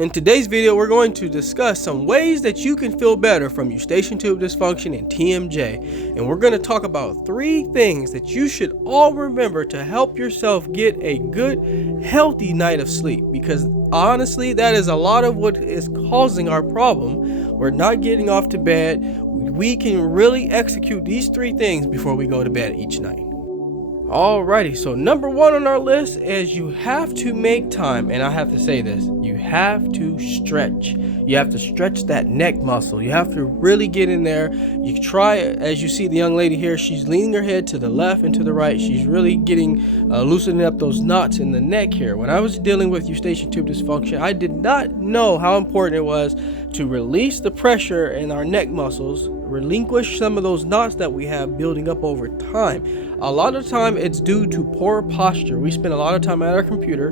In today's video, we're going to discuss some ways that you can feel better from Eustachian Tube Dysfunction and TMJ. And we're going to talk about 3 things that you should all remember to help yourself get a good, healthy night of sleep. Because honestly, that is a lot of what is causing our problem. We're not getting off to bed. We can really execute these 3 things before we go to bed each night. Alrighty, so number 1 on our list is you have to make time, and I have to say this, you have to stretch. You have to stretch that neck muscle. You have to really get in there. You try, as you see the young lady here, she's leaning her head to the left and to the right. She's really getting, loosening up those knots in the neck here. When I was dealing with Eustachian Tube Dysfunction, I did not know how important it was to release the pressure in our neck muscles, relinquish some of those knots that we have building up over time. A lot of time it's due to poor posture. We spend a lot of time at our computer.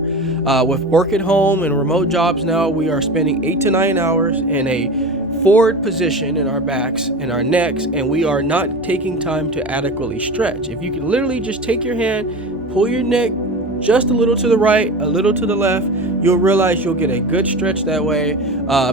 With work at home and remote jobs now, we are spending 8 to 9 hours in a forward position in our backs and our necks, and we are not taking time to adequately stretch. If you can literally just take your hand, pull your neck just a little to the right, a little to the left, you'll realize you'll get a good stretch that way.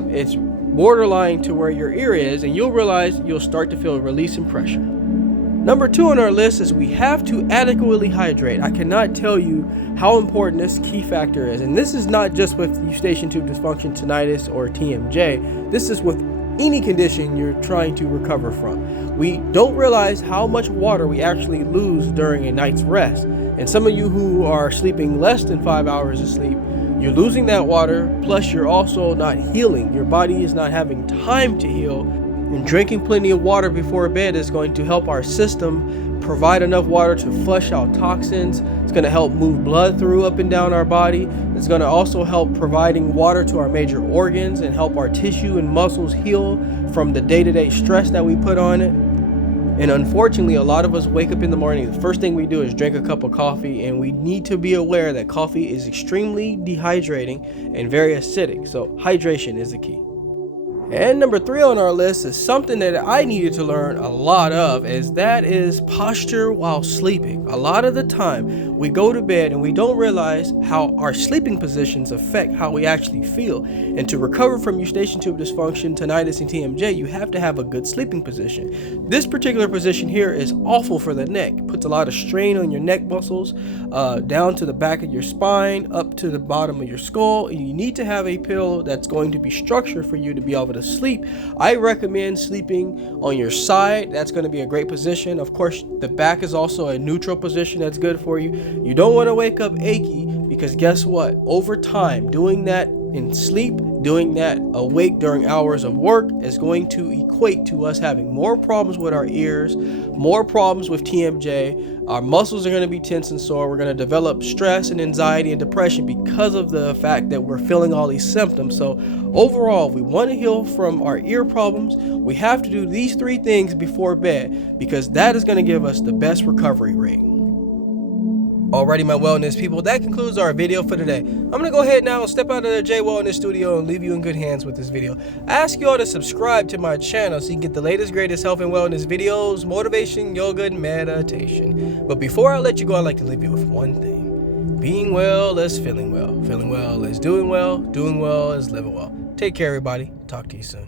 It's borderline to where your ear is, and you'll realize you'll start to feel a release in pressure. Number 2 on our list is we have to adequately hydrate. I cannot tell you how important this key factor is, and this is not just with Eustachian Tube Dysfunction, tinnitus, or TMJ. This is with any condition you're trying to recover from. We don't realize how much water we actually lose during a night's rest, and some of you who are sleeping less than 5 hours of sleep, you're losing that water, plus you're also not healing. Your body is not having time to heal. And drinking plenty of water before bed is going to help our system provide enough water to flush out toxins. It's going to help move blood through up and down our body. It's going to also help providing water to our major organs and help our tissue and muscles heal from the day-to-day stress that we put on it. And unfortunately, a lot of us wake up in the morning, the first thing we do is drink a cup of coffee, and we need to be aware that coffee is extremely dehydrating and very acidic. So hydration is the key. And number 3 on our list is something that I needed to learn a lot of, that is posture while sleeping. A lot of the time we go to bed and we don't realize how our sleeping positions affect how we actually feel. And to recover from Eustachian Tube Dysfunction, tinnitus, and TMJ, you have to have a good sleeping position. This particular position here is awful for the neck. It puts a lot of strain on your neck muscles, down to the back of your spine, up to the bottom of your skull. And you need to have a pillow that's going to be structured for you to be able to sleep. I recommend sleeping on your side. That's going to be a great position. Of course, the back is also a neutral position that's good for you. You don't want to wake up achy, because guess what? Over time, doing that in sleep, doing that awake during hours of work is going to equate to us having more problems with our ears, more problems with TMJ. Our muscles are going to be tense and sore. We're going to develop stress and anxiety and depression because of the fact that we're feeling all these symptoms. So overall, if we want to heal from our ear problems, we have to do these 3 things before bed, because that is going to give us the best recovery rate. Alrighty, my wellness people, that concludes our video for today. I'm going to go ahead now and step out of the Jaye Wellness Studio and leave you in good hands with this video. I ask you all to subscribe to my channel so you can get the latest, greatest health and wellness videos, motivation, yoga, and meditation. But before I let you go, I'd like to leave you with one thing. Being well is feeling well. Feeling well is doing well. Doing well is living well. Take care, everybody. Talk to you soon.